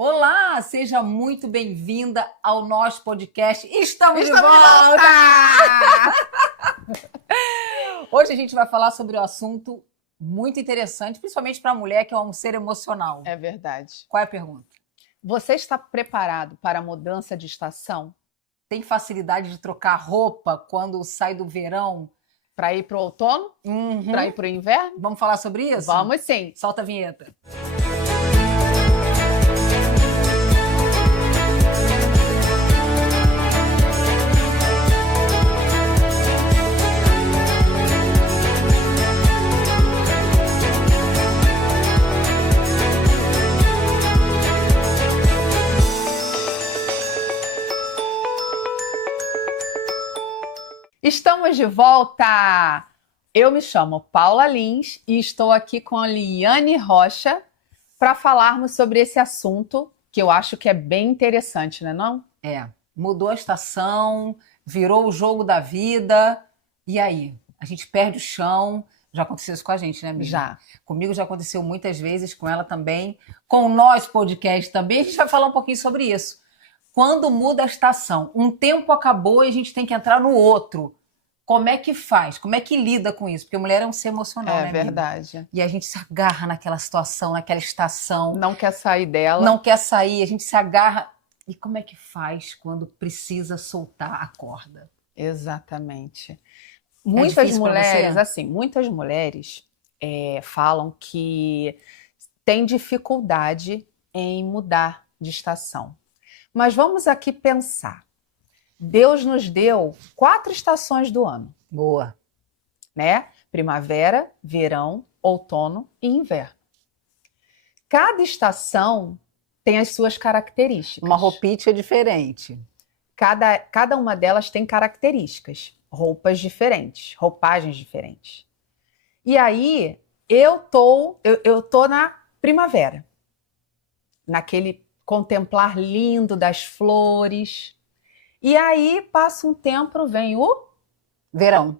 Olá, seja muito bem-vinda ao nosso podcast. Estamos de volta! Hoje a gente vai falar sobre um assunto muito interessante, principalmente para a mulher, que é um ser emocional. É verdade. Qual é a pergunta? Você está preparado para a mudança de estação? Tem facilidade de trocar roupa quando sai do verão? Para ir para o outono? Para ir para o inverno? Vamos falar sobre isso? Vamos sim. Solta a vinheta. Estamos de volta! Eu me chamo Paula Lins e estou aqui com a Liane Rocha para falarmos sobre esse assunto que eu acho que é bem interessante, né, não? Mudou a estação, virou o jogo da vida, e aí? A gente perde o chão. Já aconteceu isso com a gente, né, amiga? Já. Comigo já aconteceu muitas vezes, com ela também, com o nosso podcast também. A gente vai falar um pouquinho sobre isso. Quando muda a estação, um tempo acabou e a gente tem que entrar no outro. Como é que faz? Como é que lida com isso? Porque a mulher é um ser emocional, né, amiga? É verdade. E a gente se agarra naquela situação, naquela estação. Não quer sair dela. Não quer sair, a gente se agarra. E como é que faz quando precisa soltar a corda? Exatamente. Muitas mulheres falam que têm dificuldade em mudar de estação. Mas vamos aqui pensar. Deus nos deu 4 estações do ano. Boa. Né? Primavera, verão, outono e inverno. Cada estação tem as suas características. Uma roupinha é diferente. Cada uma delas tem características, roupas diferentes, roupagens diferentes. E aí, eu tô na primavera, naquele contemplar lindo das flores. E aí, passa um tempo, vem o Verão.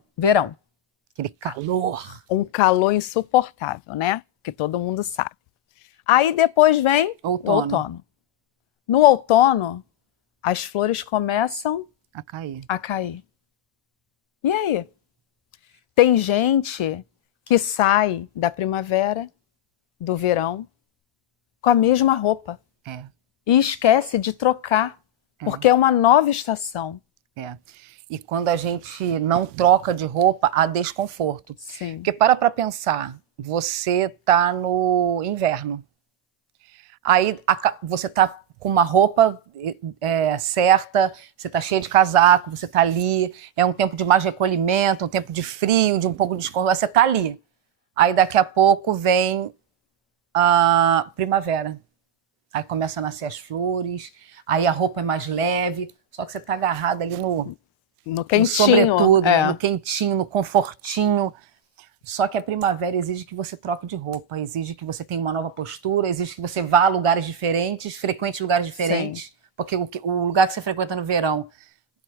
Aquele calor. Um calor insuportável, né? Que todo mundo sabe. Aí depois vem o outono. No outono, as flores começam a cair. E aí? Tem gente que sai da primavera, do verão, com a mesma roupa. E esquece de trocar, porque é uma nova estação. E quando a gente não troca de roupa, há desconforto. Sim. Porque para pensar, você tá no inverno. Aí você tá com uma roupa certa, você tá cheia de casaco, você tá ali, é um tempo de mais recolhimento, um tempo de frio, de um pouco de desconforto, você tá ali. Aí daqui a pouco vem a primavera. Aí começa a nascer as flores, aí a roupa é mais leve, só que você tá agarrada ali no quentinho, sobretudo, no quentinho, no confortinho. Só que a primavera exige que você troque de roupa, exige que você tenha uma nova postura, exige que você vá a lugares diferentes, frequente lugares diferentes. Sim. Porque o lugar que você frequenta no verão,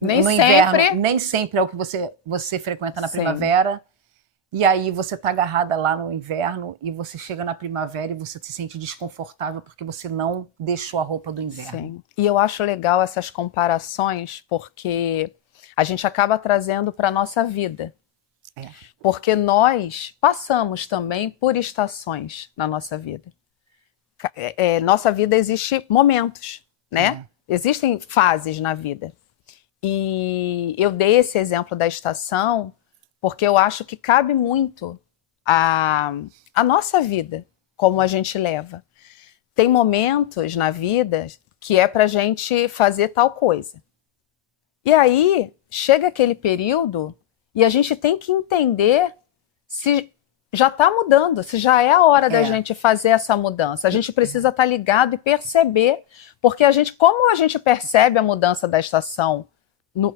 inverno, nem sempre é o que você frequenta na primavera. E aí você tá agarrada lá no inverno e você chega na primavera e você se sente desconfortável porque você não deixou a roupa do inverno. Sim. E eu acho legal essas comparações porque a gente acaba trazendo para a nossa vida. Porque nós passamos também por estações na nossa vida. Nossa vida existe momentos, né? Existem fases na vida. E eu dei esse exemplo da estação porque eu acho que cabe muito a nossa vida, como a gente leva. Tem momentos na vida que é pra gente fazer tal coisa. E aí, chega aquele período e a gente tem que entender se já está mudando, se já é a hora da gente fazer essa mudança. A gente precisa estar ligado e perceber, porque como a gente percebe a mudança da estação do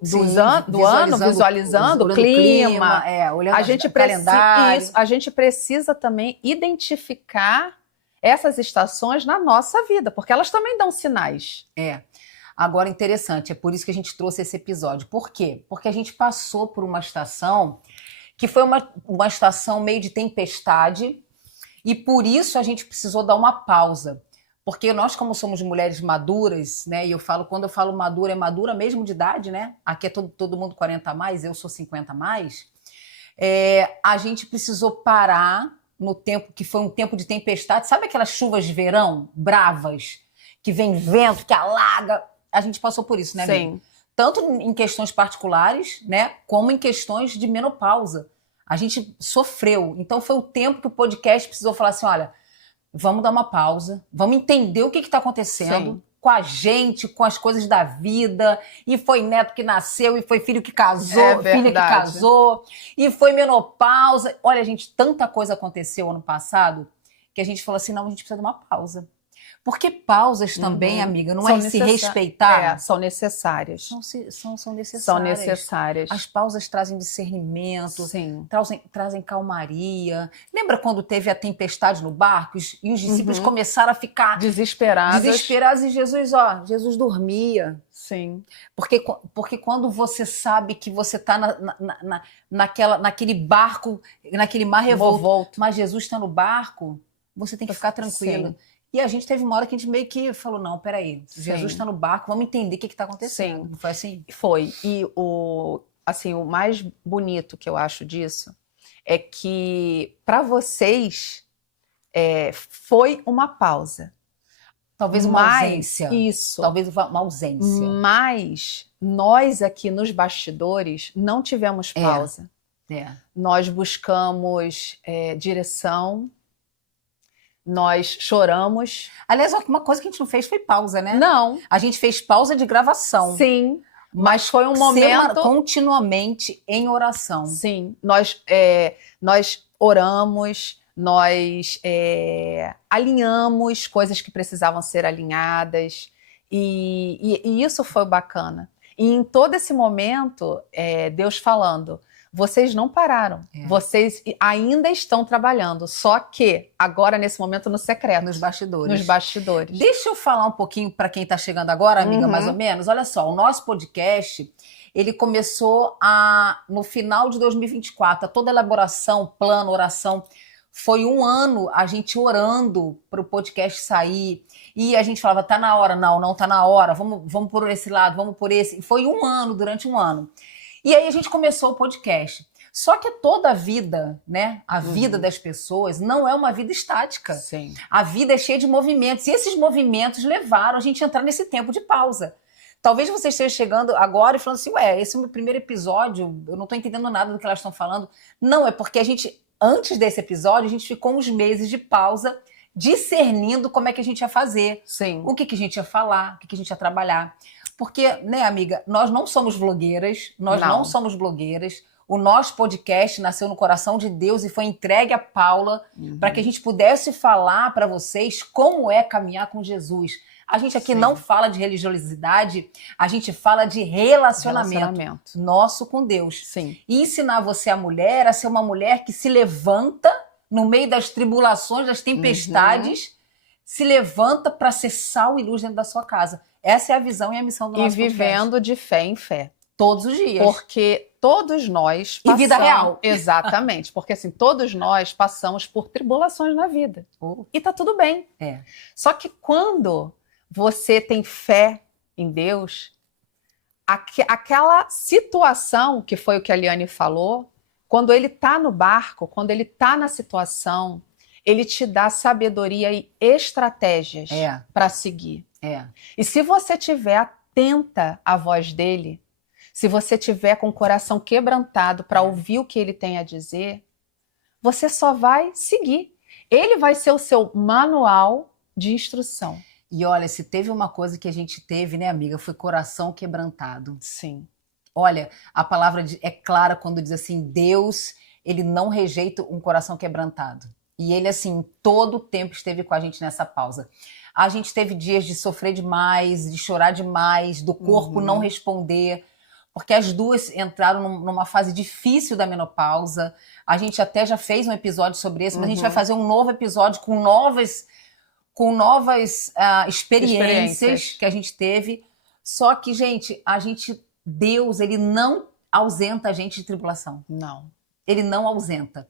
ano, visualizando o clima, olhando a gente calendário. a gente precisa também identificar essas estações na nossa vida, porque elas também dão sinais. Agora, interessante, é por isso que a gente trouxe esse episódio. Por quê? Porque a gente passou por uma estação que foi uma estação meio de tempestade e por isso a gente precisou dar uma pausa. Porque nós, como somos mulheres maduras, né? E quando eu falo madura, é madura mesmo de idade, né? Aqui é todo mundo 40 a mais, eu sou 50 a mais. A gente precisou parar no tempo que foi um tempo de tempestade. Sabe aquelas chuvas de verão bravas? Que vem vento, que alaga. A gente passou por isso, né, amiga? Sim. Tanto em questões particulares, né? Como em questões de menopausa. A gente sofreu. Então foi o tempo que o podcast precisou falar assim, olha, vamos dar uma pausa, vamos entender o que está acontecendo. Sim. Com a gente, com as coisas da vida, e foi neto que nasceu, e foi filho que casou, filha que casou, e foi menopausa. Olha, gente, tanta coisa aconteceu ano passado que a gente falou assim, não, a gente precisa de uma pausa. Porque pausas também, amiga, não é se respeitar? São necessárias. São necessárias. São necessárias. As pausas trazem discernimento, sim. Trazem calmaria. Lembra quando teve a tempestade no barco e os discípulos começaram a ficar desesperados e Jesus dormia. Sim. Porque quando você sabe que você está naquele barco, naquele mar revolto, mas Jesus está no barco, você tem que ficar tranquilo. Sim. E a gente teve uma hora que a gente meio que falou, não, peraí, Jesus está no barco, vamos entender o que está acontecendo. Sim. Não foi assim? Foi. E o mais bonito que eu acho disso é que, para vocês, foi uma pausa. Talvez uma ausência. Isso. Talvez uma ausência. Mas nós aqui nos bastidores não tivemos pausa. Nós buscamos direção. Nós choramos. Aliás, uma coisa que a gente não fez foi pausa, né? Não. A gente fez pausa de gravação. Sim. Mas foi um momento... Continuamente em oração. Sim. Nós oramos, nós alinhamos coisas que precisavam ser alinhadas. E isso foi bacana. E em todo esse momento, Deus falando... Vocês não pararam. Vocês ainda estão trabalhando. Só que agora, nesse momento, no secreto. Nos bastidores. Nos bastidores. Deixa eu falar um pouquinho para quem está chegando agora, amiga, mais ou menos. Olha só, o nosso podcast, ele começou no final de 2024. Toda elaboração, plano, oração, foi um ano a gente orando para o podcast sair. E a gente falava, tá na hora. Não tá na hora. Vamos por esse lado, vamos por esse. E foi durante um ano. E aí a gente começou o podcast. Só que toda a vida, né? A vida das pessoas não é uma vida estática. Sim. A vida é cheia de movimentos. E esses movimentos levaram a gente a entrar nesse tempo de pausa. Talvez você esteja chegando agora e falando assim, esse é o meu primeiro episódio, eu não estou entendendo nada do que elas estão falando. Não, é porque a gente, antes desse episódio, a gente ficou uns meses de pausa, discernindo como é que a gente ia fazer. Sim. O que a gente ia falar, o que a gente ia trabalhar. Porque, né, amiga, nós não somos vlogueiras, nós não somos blogueiras. O nosso podcast nasceu no coração de Deus e foi entregue a Paula para que a gente pudesse falar para vocês como é caminhar com Jesus. A gente aqui não fala de religiosidade, a gente fala de relacionamento nosso com Deus. Sim. E ensinar você, a mulher, a ser uma mulher que se levanta no meio das tribulações, das tempestades, se levanta para ser sal e luz dentro da sua casa. Essa é a visão e a missão do nosso podcast. E vivendo de fé em fé. Todos os dias. Porque todos nós passamos... E vida real. Exatamente. Porque assim, todos nós passamos por tribulações na vida. E tá tudo bem. Só que quando você tem fé em Deus, aquela situação, que foi o que a Liane falou, quando ele tá no barco, quando ele tá na situação, ele te dá sabedoria e estratégias para seguir. E se você estiver atenta à voz dele, se você estiver com o coração quebrantado para ouvir o que ele tem a dizer, você só vai seguir. Ele vai ser o seu manual de instrução. E olha, se teve uma coisa que a gente teve, né, amiga, foi coração quebrantado. Sim. Olha, a palavra é clara quando diz assim, Deus, ele não rejeita um coração quebrantado. E ele, assim, todo o tempo esteve com a gente nessa pausa. A gente teve dias de sofrer demais, de chorar demais, do corpo não responder, porque as duas entraram numa fase difícil da menopausa. A gente até já fez um episódio sobre isso, mas a gente vai fazer um novo episódio com novas experiências que a gente teve. Só que, gente, Deus, ele não ausenta a gente de tribulação. Não. Ele não ausenta.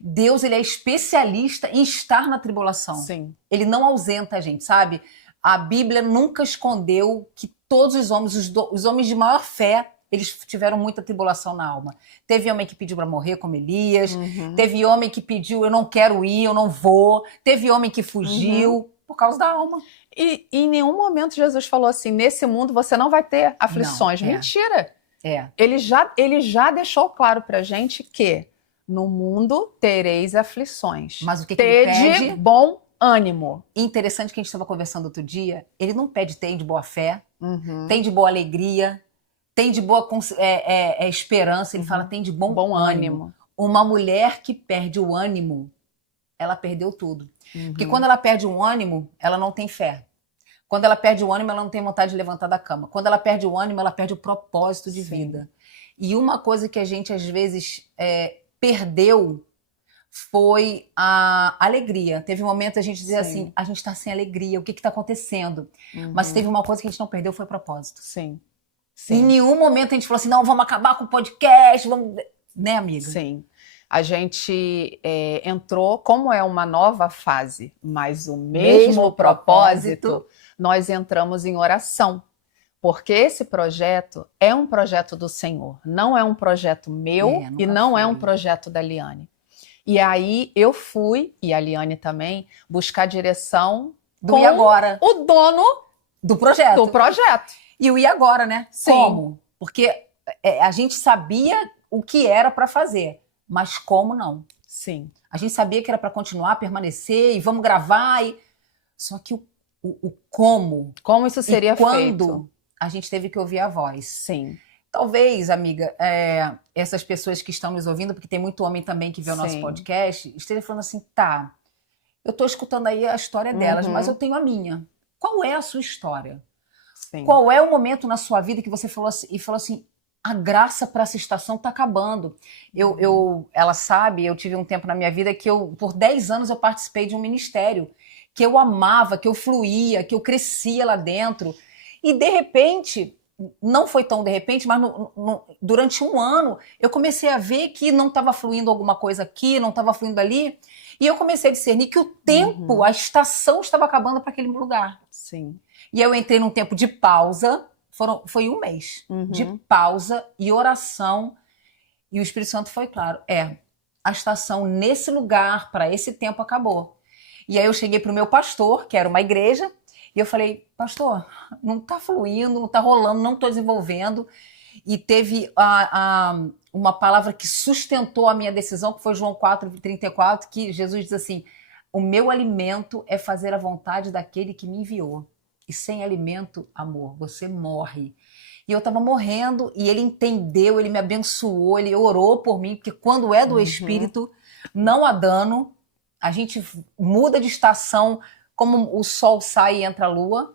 Deus, ele é especialista em estar na tribulação. Sim. Ele não ausenta a gente, sabe? A Bíblia nunca escondeu que todos os homens, os homens de maior fé, eles tiveram muita tribulação na alma. Teve homem que pediu para morrer, como Elias. Teve homem que pediu, eu não quero ir, eu não vou. Teve homem que fugiu por causa da alma. E em nenhum momento Jesus falou assim, nesse mundo você não vai ter aflições. Não, Mentira! É. Ele já deixou claro pra gente que no mundo tereis aflições. Mas o que ele Tede pede? bom ânimo. Interessante que a gente estava conversando outro dia, ele não pede tem de boa fé, tem de boa alegria, tem de boa esperança, ele fala tem de bom ânimo. Uma mulher que perde o ânimo, ela perdeu tudo. Porque quando ela perde o ânimo, ela não tem fé. Quando ela perde o ânimo, ela não tem vontade de levantar da cama. Quando ela perde o ânimo, ela perde o propósito de vida. E uma coisa que a gente, às vezes, perdeu foi a alegria. Teve um momento a gente dizia assim, a gente está sem alegria, o que está acontecendo? Mas teve uma coisa que a gente não perdeu, foi o propósito. Sim. Em nenhum momento a gente falou assim, não, vamos acabar com o podcast, vamos... Né, amiga? Sim. A gente entrou, como é uma nova fase, mas o mesmo propósito, nós entramos em oração. Porque esse projeto é um projeto do Senhor, não é um projeto meu e não é um projeto da Liane. E aí eu fui, e a Liane também, buscar direção do e agora. O dono do projeto. E o e agora, né? Sim. Como? Porque a gente sabia o que era para fazer, mas como não? Sim. A gente sabia que era para continuar, permanecer, e vamos gravar. Só que o como... Como isso seria feito? A gente teve que ouvir a voz. Sim. Talvez, amiga, essas pessoas que estão nos ouvindo, porque tem muito homem também que vê o nosso podcast, estejam falando assim, tá, eu tô escutando aí a história delas, mas eu tenho a minha. Qual é a sua história? Sim. Qual é o momento na sua vida que você falou assim, a graça para essa estação tá acabando? Ela sabe, eu tive um tempo na minha vida que por 10 anos eu participei de um ministério, que eu amava, que eu fluía, que eu crescia lá dentro. E de repente, não foi tão de repente, mas durante um ano, eu comecei a ver que não estava fluindo alguma coisa aqui, não estava fluindo ali. E eu comecei a discernir que o tempo, a estação estava acabando para aquele lugar. Sim. E eu entrei num tempo de pausa, foi um mês, de pausa e oração. E o Espírito Santo foi claro, a estação nesse lugar, para esse tempo, acabou. E aí eu cheguei para o meu pastor, que era uma igreja, e eu falei, pastor, não está fluindo, não está rolando, não estou desenvolvendo. E teve uma palavra que sustentou a minha decisão, que foi João 4:34, que Jesus diz assim, o meu alimento é fazer a vontade daquele que me enviou. E sem alimento, amor, você morre. E eu estava morrendo, e ele entendeu, ele me abençoou, ele orou por mim, porque quando é do Espírito, não há dano. A gente muda de estação, como o sol sai e entra a lua,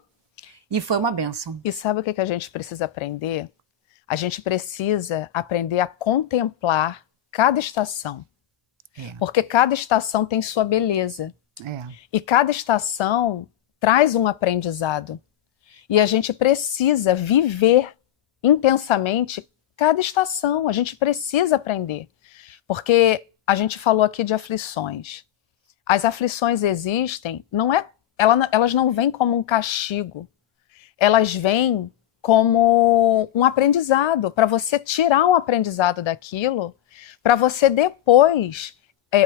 e foi uma bênção. E sabe o que a gente precisa aprender? A gente precisa aprender a contemplar cada estação. Porque cada estação tem sua beleza. E cada estação traz um aprendizado. E a gente precisa viver intensamente cada estação. A gente precisa aprender. Porque a gente falou aqui de aflições. As aflições existem, elas não vêm como um castigo. Elas vêm como um aprendizado, para você tirar um aprendizado daquilo, para você depois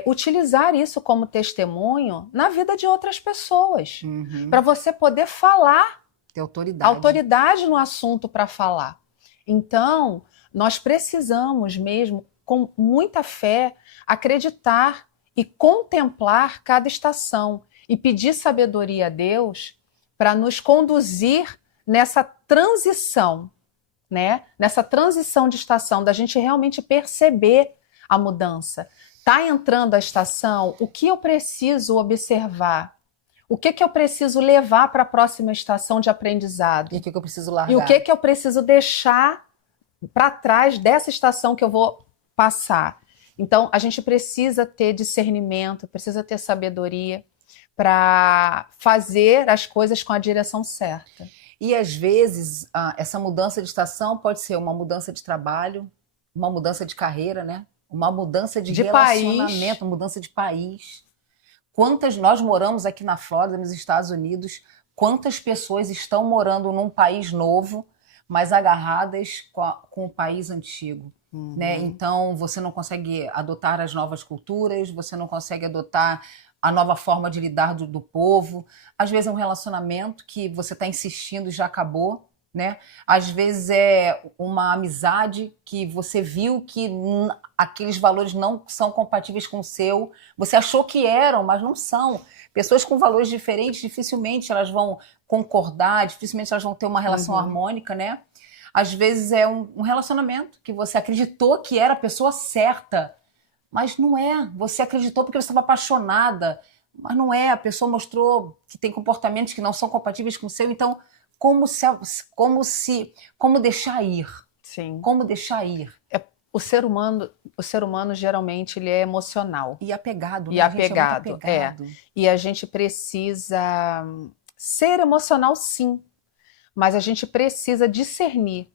utilizar isso como testemunho na vida de outras pessoas. Para você poder falar, ter autoridade. Autoridade no assunto para falar. Então, nós precisamos mesmo, com muita fé, acreditar e contemplar cada estação e pedir sabedoria a Deus para nos conduzir nessa transição, né? Nessa transição de estação, da gente realmente perceber a mudança. Tá entrando a estação, o que eu preciso observar? O que eu preciso levar para a próxima estação de aprendizado? E o que eu preciso largar? E o que eu preciso deixar para trás dessa estação que eu vou passar? Então, a gente precisa ter discernimento, precisa ter sabedoria para fazer as coisas com a direção certa. E, às vezes, essa mudança de estação pode ser uma mudança de trabalho, uma mudança de carreira, né? uma mudança de país. relacionamento, mudança de país. Nós moramos aqui na Flórida, nos Estados Unidos, quantas pessoas estão morando num país novo, mas agarradas com o país antigo, né? Então, você não consegue adotar as novas culturas, você não consegue adotar a nova forma de lidar do povo. Às vezes é um relacionamento que você está insistindo e já acabou, né? Às vezes é uma amizade que você viu que aqueles valores não são compatíveis com o seu. Você achou que eram, mas não são. Pessoas com valores diferentes, dificilmente elas vão concordar, dificilmente elas vão ter uma relação harmônica, né? Às vezes é um relacionamento que você acreditou que era a pessoa certa, mas não é. Você acreditou porque você estava apaixonada, mas não é. A pessoa mostrou que tem comportamentos que não são compatíveis com o seu. Então, como deixar ir? Sim. Como deixar ir? O ser humano geralmente ele é emocional. E apegado, né? E apegado, A gente é muito apegado. E a gente precisa ser emocional, sim, mas a gente precisa discernir.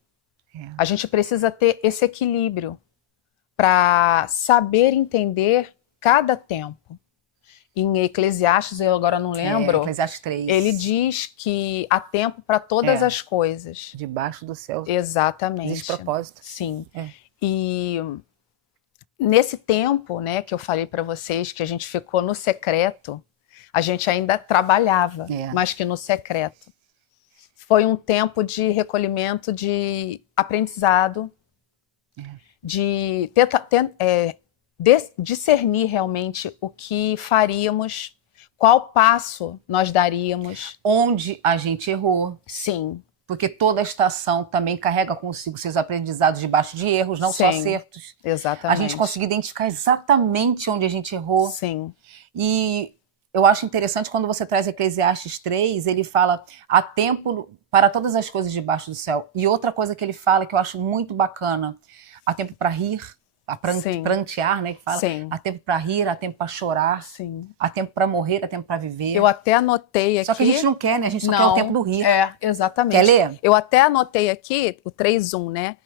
A gente precisa ter esse equilíbrio para saber entender cada tempo. Em Eclesiastes, eu agora não lembro, Eclesiastes 3. ele diz que há tempo para todas as coisas. Debaixo do céu. Exatamente. Existe propósito. Sim. E nesse tempo, né, que eu falei para vocês que a gente ficou no secreto, a gente ainda trabalhava, mas que no secreto. Foi um tempo de recolhimento, de aprendizado, de discernir realmente o que faríamos, qual passo nós daríamos. Onde a gente errou. Sim. Porque toda estação também carrega consigo seus aprendizados debaixo de erros, não só acertos. Exatamente. A gente conseguir identificar exatamente onde a gente errou. Sim. E eu acho interessante quando você traz Eclesiastes 3, ele fala, há tempo para todas as coisas debaixo do céu. E outra coisa que ele fala que eu acho muito bacana, há tempo para rir, prantear, né? Que fala, há tempo para rir, há tempo para chorar, há tempo para morrer, há tempo para viver. Eu até anotei aqui. Só que a gente não quer, né? A gente só quer o tempo do rir. Exatamente. Quer ler? Eu até anotei aqui o 3.1, né?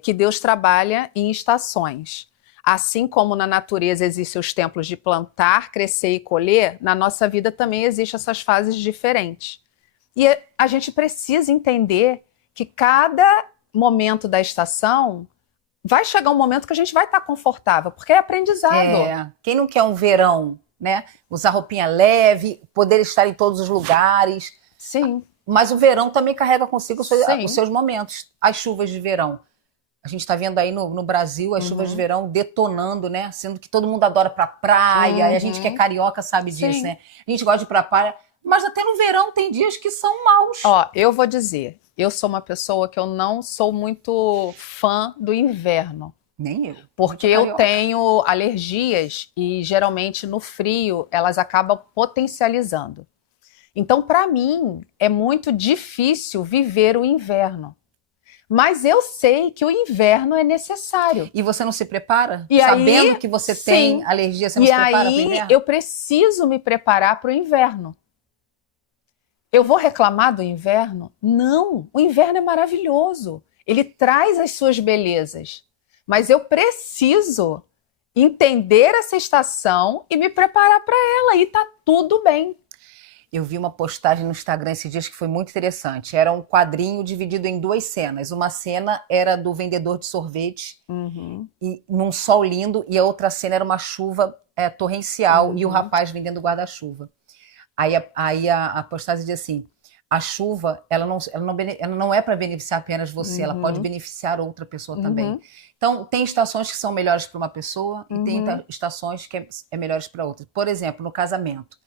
Que Deus trabalha em estações. Assim como na natureza existem os tempos de plantar, crescer e colher, na nossa vida também existem essas fases diferentes. E a gente precisa entender que cada momento da estação vai chegar um momento que a gente vai estar confortável, porque é aprendizado. Quem não quer um verão, né? Usar roupinha leve, poder estar em todos os lugares. Sim. Mas o verão também carrega consigo os seus momentos. As chuvas de verão. A gente está vendo aí no Brasil as chuvas de verão detonando, né? Sendo que todo mundo adora ir pra praia, e a gente que é carioca sabe disso, né? A gente gosta de ir pra praia, mas até no verão tem dias que são maus. Ó, eu vou dizer, eu sou uma pessoa que eu não sou muito fã do inverno. Nem eu. Porque eu tenho alergias e geralmente no frio elas acabam potencializando. Então, para mim, é muito difícil viver o inverno. Mas eu sei que o inverno é necessário. E você não se prepara? E sabendo que você tem alergia, você não se prepara para o inverno? E aí eu preciso me preparar para o inverno. Eu vou reclamar do inverno? Não, o inverno é maravilhoso. Ele traz as suas belezas. Mas eu preciso entender essa estação e me preparar para ela. E tá tudo bem. Eu vi uma postagem no Instagram esses dias que foi muito interessante. Era um quadrinho dividido em duas cenas. Uma cena era do vendedor de sorvete, e num sol lindo, e a outra cena era uma chuva torrencial e o rapaz vendendo guarda-chuva. Aí a postagem diz assim, a chuva ela não é para beneficiar apenas você, ela pode beneficiar outra pessoa também. Então, tem estações que são melhores para uma pessoa e tem estações que é melhores para outra. Por exemplo, no casamento.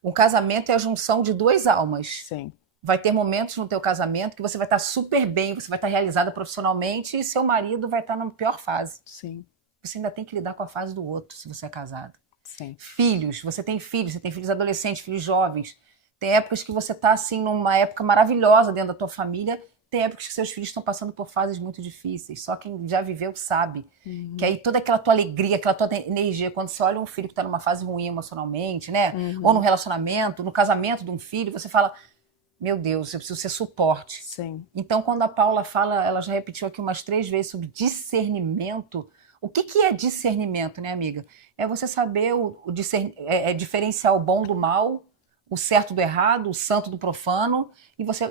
Um casamento é a junção de duas almas. Sim. Vai ter momentos no teu casamento que você vai estar super bem, você vai estar realizada profissionalmente e seu marido vai estar na pior fase. Sim. Você ainda tem que lidar com a fase do outro, se você é casado. Sim. Filhos, você tem filhos adolescentes, filhos jovens. Tem épocas que você está assim, numa época maravilhosa dentro da tua família, tem épocas que seus filhos estão passando por fases muito difíceis. Só quem já viveu sabe. Que aí toda aquela tua alegria, aquela tua energia, quando você olha um filho que está numa fase ruim emocionalmente, né? Ou no relacionamento, no casamento de um filho, você fala, meu Deus, eu preciso ser suporte. Sim. Então, quando a Paula fala, ela já repetiu aqui umas 3 vezes sobre discernimento, O que é discernimento, né, amiga? É você saber diferenciar o bom do mal, o certo do errado, o santo do profano, e você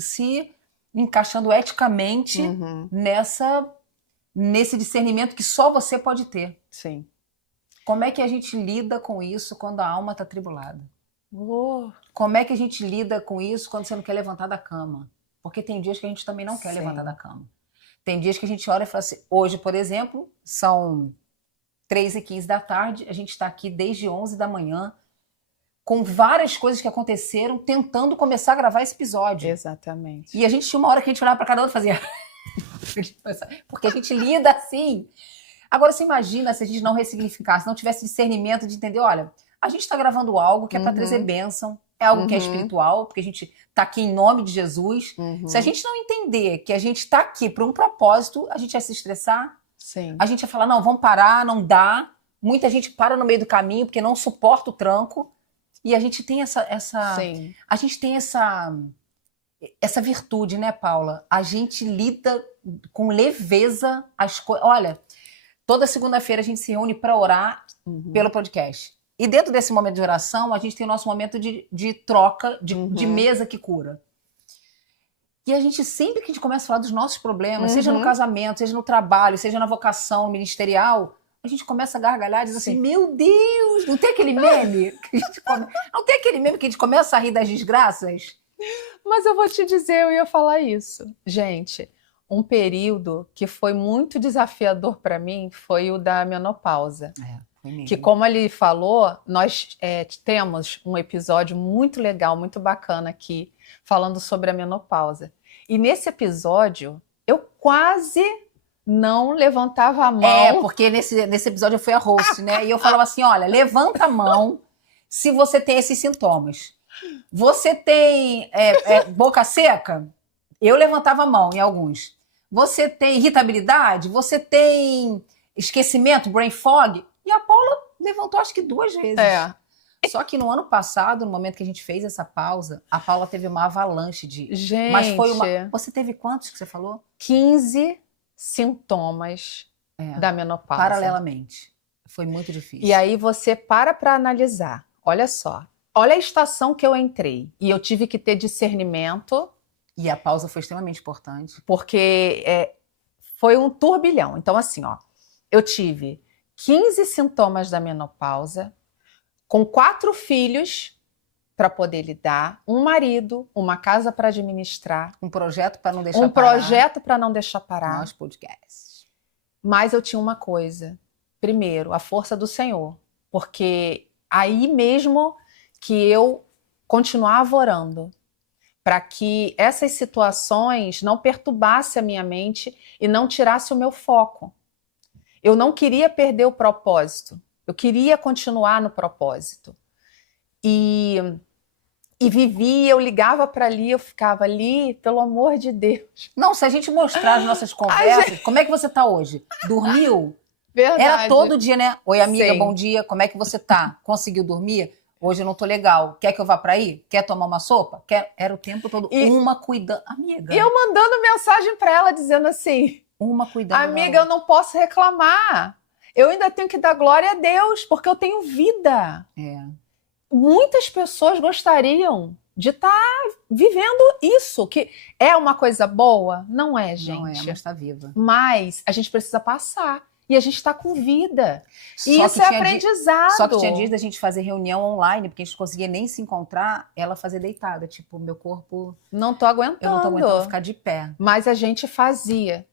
se encaixando eticamente nesse discernimento que só você pode ter. Sim. Como é que a gente lida com isso quando a alma está atribulada? Como é que a gente lida com isso quando você não quer levantar da cama? Porque tem dias que a gente também não quer levantar da cama. Tem dias que a gente olha e fala assim, hoje, por exemplo, são 3h15 da tarde, a gente está aqui desde 11 da manhã, com várias coisas que aconteceram, tentando começar a gravar esse episódio. Exatamente. E a gente tinha uma hora que a gente olhava para cada um e fazia... Porque a gente lida assim. Agora, você imagina se a gente não ressignificasse, não tivesse discernimento de entender, olha, a gente está gravando algo que é para trazer bênção, é algo que é espiritual, porque a gente está aqui em nome de Jesus. Se a gente não entender que a gente está aqui para um propósito, a gente ia se estressar. Sim. A gente ia falar, não, vamos parar, não dá. Muita gente para no meio do caminho porque não suporta o tranco. E a gente tem a gente tem essa virtude, né, Paula? A gente lida com leveza as coisas. Olha, toda segunda-feira a gente se reúne para orar pelo podcast. E dentro desse momento de oração, a gente tem o nosso momento de troca, de mesa que cura. E a gente, sempre que a gente começa a falar dos nossos problemas, seja no casamento, seja no trabalho, seja na vocação ministerial, a gente começa a gargalhar e diz assim, meu Deus, não tem aquele meme? Não tem aquele meme que a gente começa a rir das desgraças? Mas eu vou te dizer, eu ia falar isso. Gente, um período que foi muito desafiador para mim foi o da menopausa. Que, como ele falou, nós temos um episódio muito legal, muito bacana aqui, falando sobre a menopausa. E nesse episódio, eu quase não levantava a mão. Porque nesse episódio eu fui a host, né? E eu falava assim, olha, levanta a mão se você tem esses sintomas. Você tem boca seca? Eu levantava a mão em alguns. Você tem irritabilidade? Você tem esquecimento, brain fog? E a Paula levantou acho que 2 vezes. Só que no ano passado, no momento que a gente fez essa pausa, a Paula teve uma avalanche de... Gente... Mas foi uma... Você teve quantos que você falou? 15 sintomas da menopausa. Paralelamente. Foi muito difícil. E aí você para analisar. Olha só. Olha a estação que eu entrei. E eu tive que ter discernimento. E a pausa foi extremamente importante. Porque foi um turbilhão. Então, assim, ó, eu tive 15 sintomas da menopausa, com 4 filhos para poder lidar, um marido, uma casa para administrar, um projeto para não deixar parar. Projeto para não deixar parar. Nós podcasts. Mas eu tinha uma coisa. Primeiro, a força do Senhor. Porque aí mesmo que eu continuava orando para que essas situações não perturbassem a minha mente e não tirassem o meu foco. Eu não queria perder o propósito. Eu queria continuar no propósito. E vivia, eu ligava para ali, eu ficava ali, pelo amor de Deus. Não, se a gente mostrar as nossas conversas, como é que você tá hoje? Dormiu? Verdade. Era todo dia, né? Oi, amiga, Sim. bom dia, como é que você tá? Conseguiu dormir? Hoje eu não tô legal. Quer que eu vá para aí? Quer tomar uma sopa? Era o tempo todo uma cuidando. Amiga. E eu mandando mensagem para ela dizendo assim... Uma cuidando. Amiga, eu não posso reclamar. Eu ainda tenho que dar glória a Deus, porque eu tenho vida. Muitas pessoas gostariam de estar vivendo isso, que é uma coisa boa. Não é, gente. Não é, mas está viva. Mas a gente precisa passar. E a gente está com vida. E isso é aprendizado. Só que tinha dias da gente fazer reunião online, porque a gente não conseguia nem se encontrar, ela fazer deitada. Tipo, meu corpo... Não tô aguentando. Eu não tô aguentando ficar de pé. Mas a gente fazia.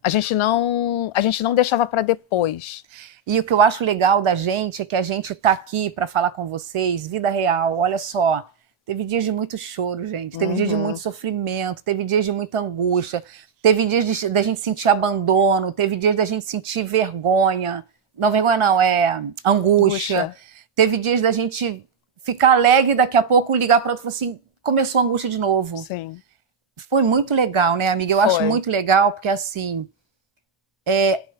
A gente não deixava para depois. E o que eu acho legal da gente é que a gente tá aqui para falar com vocês, vida real. Olha só, teve dias de muito choro, gente. Teve dias de muito sofrimento, teve dias de muita angústia. Teve dias da gente sentir abandono, teve dias da gente sentir vergonha. Não, vergonha não, angústia. Teve dias da gente ficar alegre e daqui a pouco ligar para outro e falar assim, começou a angústia de novo. Sim. Foi muito legal, né, amiga? Eu acho muito legal, porque assim,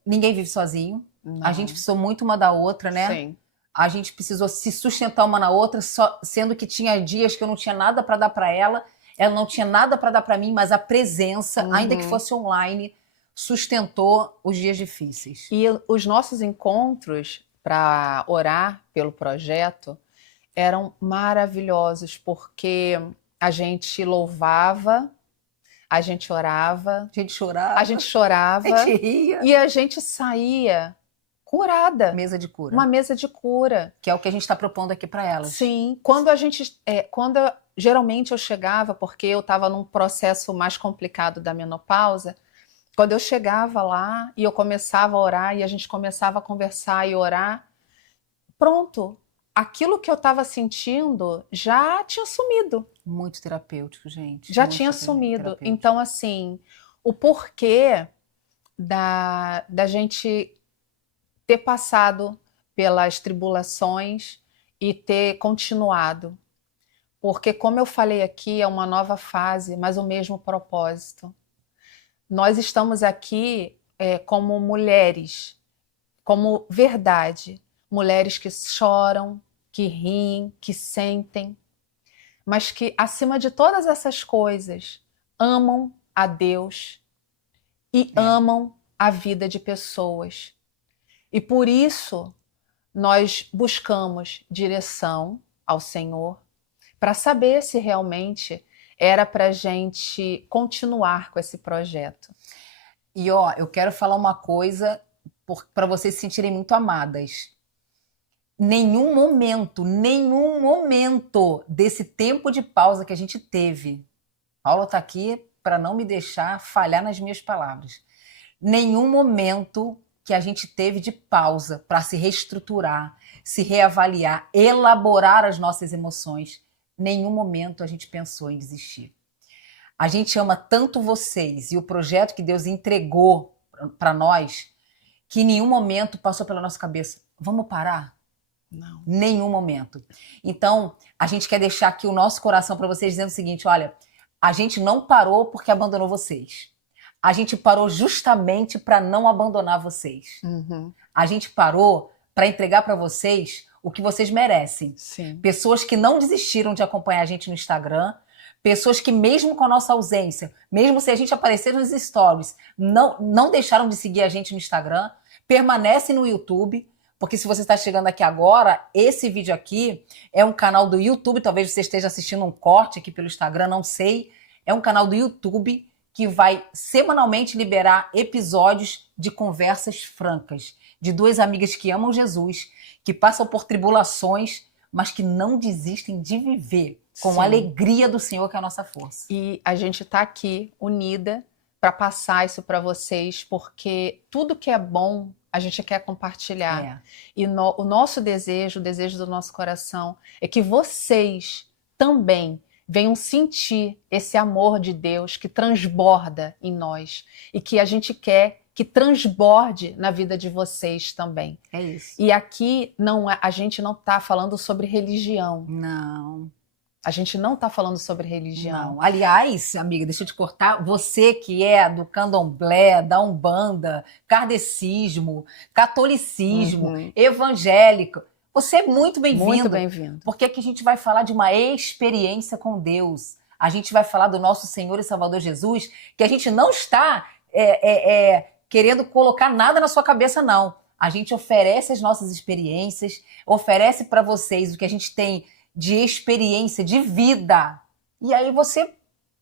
ninguém vive sozinho. Não. A gente precisou muito uma da outra, né? Sim. A gente precisou se sustentar uma na outra, sendo que tinha dias que eu não tinha nada para dar para ela. Ela não tinha nada para dar para mim, mas a presença, ainda que fosse online, sustentou os dias difíceis. E os nossos encontros para orar pelo projeto eram maravilhosos, porque a gente louvava, a gente orava, A gente chorava, a gente chorava a gente ria. e a gente saía curada. Mesa de cura. Uma mesa de cura. Que é o que a gente está propondo aqui para elas. Sim. Geralmente eu chegava, porque eu estava num processo mais complicado da menopausa, quando eu chegava lá e eu começava a orar e a gente começava a conversar e orar, pronto, aquilo que eu estava sentindo já tinha sumido. Muito terapêutico, gente. Já Muito tinha sumido. terapêutico. Então, assim, o porquê da gente ter passado pelas tribulações e ter continuado. Porque, como eu falei aqui, é uma nova fase, mas o mesmo propósito. Nós estamos aqui como mulheres, como verdade. Mulheres que choram, que riem, que sentem, mas que, acima de todas essas coisas, amam a Deus e amam a vida de pessoas. E por isso, nós buscamos direção ao Senhor para saber se realmente era para a gente continuar com esse projeto. E eu quero falar uma coisa para vocês se sentirem muito amadas. Nenhum momento desse tempo de pausa que a gente teve, Paula está aqui para não me deixar falhar nas minhas palavras, nenhum momento que a gente teve de pausa para se reestruturar, se reavaliar, elaborar as nossas emoções, nenhum momento a gente pensou em desistir. A gente ama tanto vocês e o projeto que Deus entregou para nós, que em nenhum momento passou pela nossa cabeça, vamos parar? Não. Nenhum momento. Então, a gente quer deixar aqui o nosso coração para vocês dizendo o seguinte, olha, a gente não parou porque abandonou vocês. A gente parou justamente para não abandonar vocês. Uhum. A gente parou para entregar para vocês o que vocês merecem. Sim. Pessoas que não desistiram de acompanhar a gente no Instagram, pessoas que mesmo com a nossa ausência, mesmo se a gente aparecer nos stories, não deixaram de seguir a gente no Instagram, permanecem no YouTube, porque se você está chegando aqui agora, esse vídeo aqui é um canal do YouTube, talvez você esteja assistindo um corte aqui pelo Instagram, não sei, é um canal do YouTube que vai semanalmente liberar episódios de conversas francas, de duas amigas que amam Jesus, que passam por tribulações, mas que não desistem de viver com a alegria do Senhor, que é a nossa força. E a gente está aqui unida para passar isso para vocês, porque tudo que é bom a gente quer compartilhar. E o nosso desejo, o desejo do nosso coração, é que vocês também venham sentir esse amor de Deus que transborda em nós e que a gente quer que transborde na vida de vocês também. É isso. E aqui a gente não está falando sobre religião. Não. A gente não está falando sobre religião. Não. Aliás, amiga, deixa eu te cortar. Você que é do candomblé, da umbanda, kardecismo, catolicismo, evangélico, você é muito bem-vindo. Muito bem-vindo. Porque aqui a gente vai falar de uma experiência com Deus. A gente vai falar do nosso Senhor e Salvador Jesus, que a gente não está querendo colocar nada na sua cabeça, não. A gente oferece as nossas experiências, oferece para vocês o que a gente tem de experiência, de vida. E aí você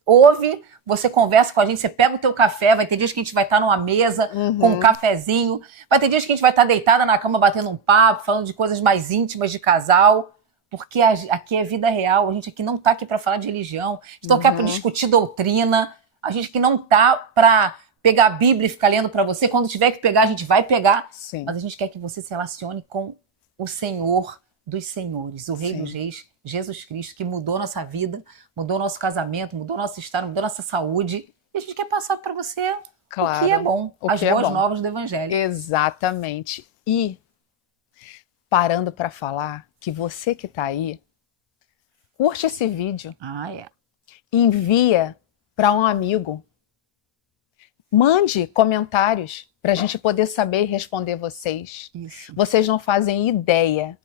ouve, você conversa com a gente, você pega o teu café, vai ter dias que a gente vai estar numa mesa com um cafezinho, vai ter dias que a gente vai estar deitada na cama batendo um papo, falando de coisas mais íntimas de casal, porque aqui é vida real, a gente aqui não está aqui para falar de religião, a gente não quer para discutir doutrina, a gente aqui não está para pegar a Bíblia e ficar lendo para você, quando tiver que pegar a gente vai pegar, Sim. Mas a gente quer que você se relacione com o Senhor dos senhores, o Rei dos Reis, Jesus Cristo, que mudou nossa vida, mudou nosso casamento, mudou nosso estado, mudou nossa saúde. E a gente quer passar para você o que é bom, as boas novas do Evangelho. Exatamente. E, parando para falar, que você que está aí, curte esse vídeo. Envia para um amigo. Mande comentários para a gente poder saber e responder vocês. Isso. Vocês não fazem ideia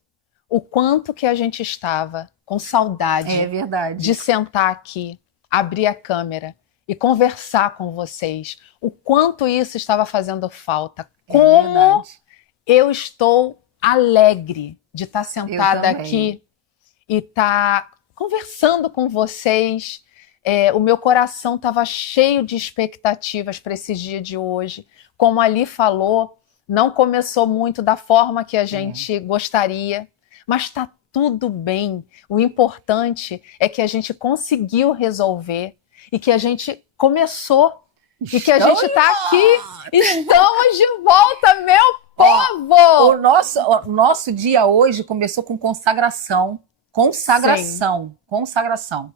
o quanto que a gente estava com saudade verdade. de sentar aqui, abrir a câmera e conversar com vocês. O quanto isso estava fazendo falta. É Como verdade. eu estou alegre de estar sentada Eu também. aqui e estar conversando com vocês. O meu coração estava cheio de expectativas para esse dia de hoje. Como a Ali falou, não começou muito da forma que a gente gostaria, mas está tudo bem. O importante é que a gente conseguiu resolver e que a gente começou e que a gente está aqui. Estamos de volta, meu povo! O nosso dia hoje começou com consagração. Consagração.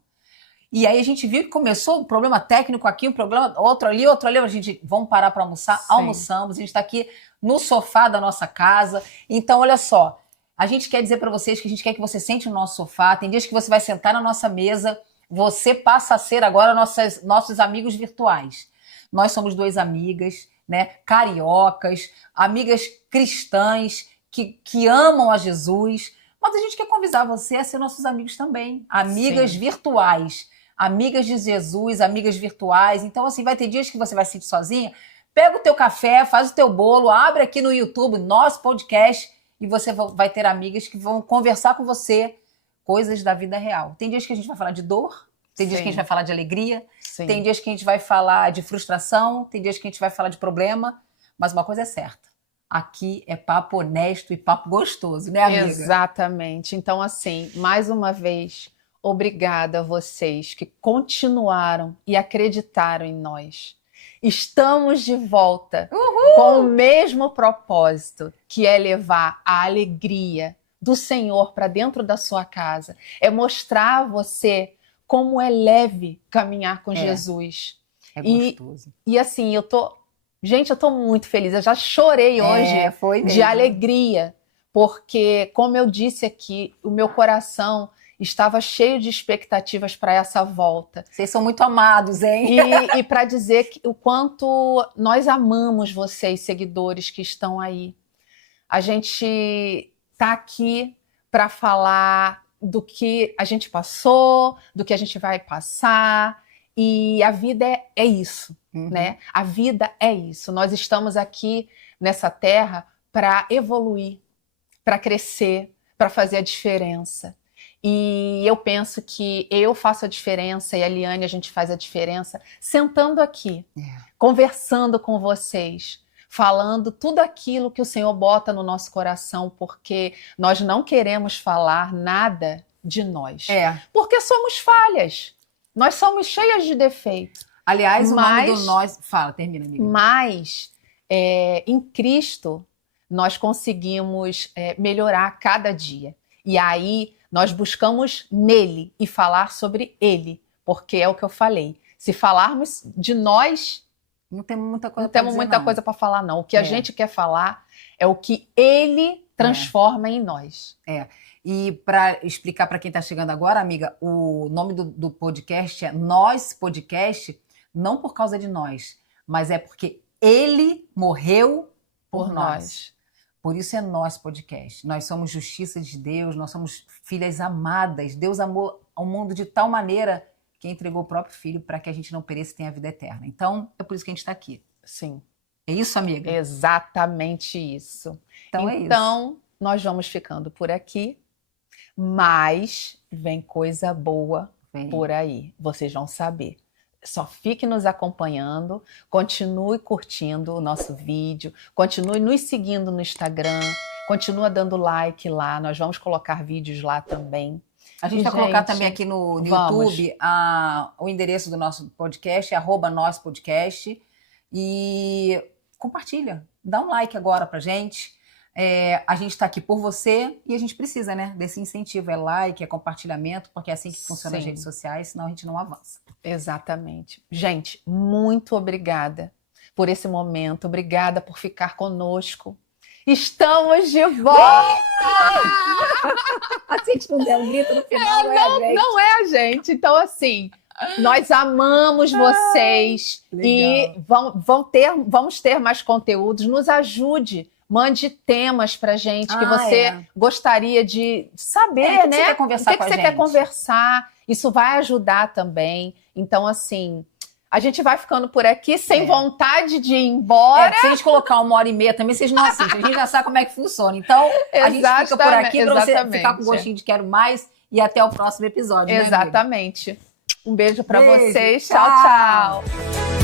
E aí a gente viu que começou um problema técnico aqui, um problema outro ali. A gente, vamos parar para almoçar? Sim. Almoçamos, a gente está aqui no sofá da nossa casa. Então, olha só, a gente quer dizer para vocês que a gente quer que você sente no nosso sofá. Tem dias que você vai sentar na nossa mesa, você passa a ser agora nossos amigos virtuais. Nós somos 2 amigas, né, cariocas, amigas cristãs que amam a Jesus, mas a gente quer convidar você a ser nossos amigos também, amigas virtuais, amigas de Jesus, amigas virtuais. Então, assim, vai ter dias que você vai se sentir sozinha, pega o teu café, faz o teu bolo, abre aqui no YouTube, nosso podcast, e você vai ter amigas que vão conversar com você coisas da vida real. Tem dias que a gente vai falar de dor, tem dias que a gente vai falar de alegria, tem dias que a gente vai falar de frustração, tem dias que a gente vai falar de problema, mas uma coisa é certa. Aqui é papo honesto e papo gostoso, né, amiga? Exatamente. Então, assim, mais uma vez, obrigada a vocês que continuaram e acreditaram em nós. Estamos de volta com o mesmo propósito, que é levar a alegria do Senhor para dentro da sua casa. É mostrar a você como é leve caminhar com Jesus. É gostoso. E assim, Gente, eu tô muito feliz. Eu já chorei hoje de alegria, porque, como eu disse aqui, o meu coração estava cheio de expectativas para essa volta. Vocês são muito amados, hein? E para dizer o quanto nós amamos vocês, seguidores que estão aí. A gente tá aqui para falar do que a gente passou, do que a gente vai passar. E a vida é isso, né? A vida é isso. Nós estamos aqui nessa terra para evoluir, para crescer, para fazer a diferença. E eu penso que eu faço a diferença e a Liane, a gente faz a diferença sentando aqui, conversando com vocês, falando tudo aquilo que o Senhor bota no nosso coração, porque nós não queremos falar nada de nós. Porque somos falhas. Nós somos cheias de defeitos. Aliás, o nome do nós... Fala, termina, amiga. Mas, em Cristo, nós conseguimos melhorar cada dia. E aí, nós buscamos nele e falar sobre ele. Porque é o que eu falei. Se falarmos de nós... Não temos muita coisa para falar, não. O que a gente quer falar é o que ele transforma em nós. E para explicar para quem está chegando agora, amiga, o nome do podcast é Nós Podcast, não por causa de nós, mas é porque ele morreu por nós. Por isso é Nós Podcast. Nós somos justiça de Deus, nós somos filhas amadas. Deus amou ao mundo de tal maneira que entregou o próprio filho para que a gente não pereça e tenha a vida eterna. Então, é por isso que a gente está aqui. Sim. É isso, amiga? Exatamente isso. Então é isso. Nós vamos ficando por aqui. Mas vem coisa boa por aí, vocês vão saber. Só fique nos acompanhando, continue curtindo o nosso vídeo, continue nos seguindo no Instagram, continua dando like lá, nós vamos colocar vídeos lá também. A gente vai colocar também aqui no YouTube o endereço do nosso podcast, é @nospodcast, e compartilha, dá um like agora pra gente. A gente está aqui por você e a gente precisa, né, desse incentivo, é like, é compartilhamento, porque é assim que funciona as redes sociais, senão a gente não avança. Exatamente. Gente, muito obrigada por esse momento, obrigada por ficar conosco. Estamos de volta! Assim que não der um grito no final, não é a gente. Então, assim, nós amamos vocês e vamos ter mais conteúdos, nos ajude. Mande temas pra gente que você gostaria de saber, né? Você quer conversar o que você quer conversar? Isso vai ajudar também. Então, assim, A gente vai ficando por aqui sem vontade de ir embora. Se a gente colocar 1h30 também, vocês não assistem. A gente já sabe como é que funciona. Então, a gente fica por aqui para você ficar com gostinho de quero mais e até o próximo episódio. Exatamente. Né, um beijo para vocês. Tchau. Tchau, tchau.